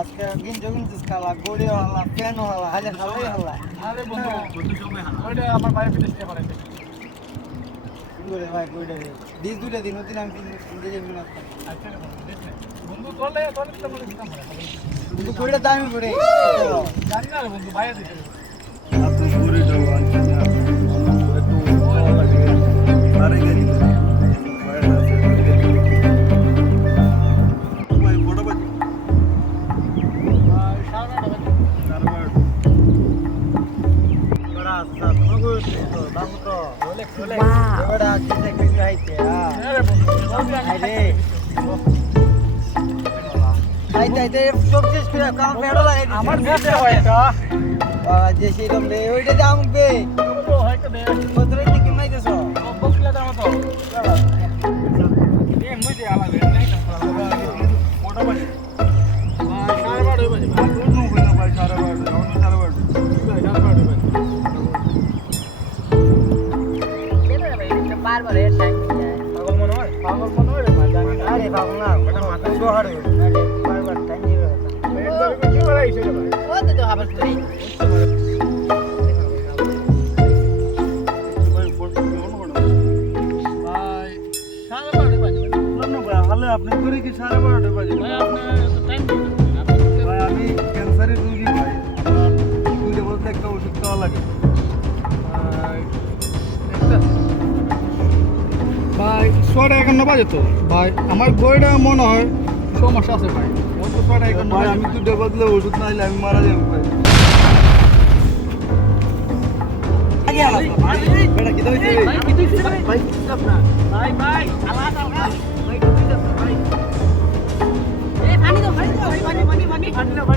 আজকে কিন্তু কালা গড়ি হলা পেন হলা হালে হালাই হলা আরে বন্ধু সময় হালা ওইটা আমার ভাই বিদেশ থেকে পাঠাইছে করে ভাই কইটা রে দিস দুইটা দিন হতে আমি কিনতে যাবি না আচ্ছা বন্ধু তোলে তো মনে দিতাম কিন্তু কইটা দামি পড়ে জানি না রে বন্ধু ভাইয়া দিছে আপনি ঘুরে যাও আনছেন না একটু ভালো লাগে আরে গেলি ভাই বড় বাজি বড়া সাত নগো তো দাম তো বলে বড়া কিনে কিনে আইতে আরে বন্ধু আরে আইতে সব শেষ করে কাম পেড়া লাগাই দিছি আমার কাছে হয় এটা যে সেরকম রে ওইটা দাম বে তো হয়তো দে কতরে কি মাইতেছ বকলা দাও তো এই মুই আলাদা নাই তো বড় বাজি সাড়ে 12 বাজে আর কোন হইলো ভাই সারা বার অন্য সারা বার বারবার এর টাইম যায় পাগল মনে হয় রে মা জানি না আরে বাবু না ওটা মাথা সোহাড়ে বারবার টাইম দিবে একবার কি বলে আইছে রে ভাই ও তো আবার তুই ভাই বড় বড় ভাই সাড়ে 12 বাজে না ভাই হালে আপনি করে কি সারা বার বাজে ভাই আপনার তো টাইম দিবেন আপনি ভাই আমি ক্যান্সারের রোগী ভাই আমার দুইটা বলতে একটা ওষুধ খাওয়া লাগে ভাই 6:51 বাজে তো ভাই আমার বইটা মনে হয় সমস্যা আছে ভাই ওই তো 6:51 ভাই আমি দুইটা বদলে ওষুধ না হলে আমি মারা যাবো ভাই আগে আলা বেটা কি হইছে ভাই কি তুই ভাই না ভাই আলাদা ভাই ভাই কি তুই ভাই এই পানি দাও পানি পানি পানি পানি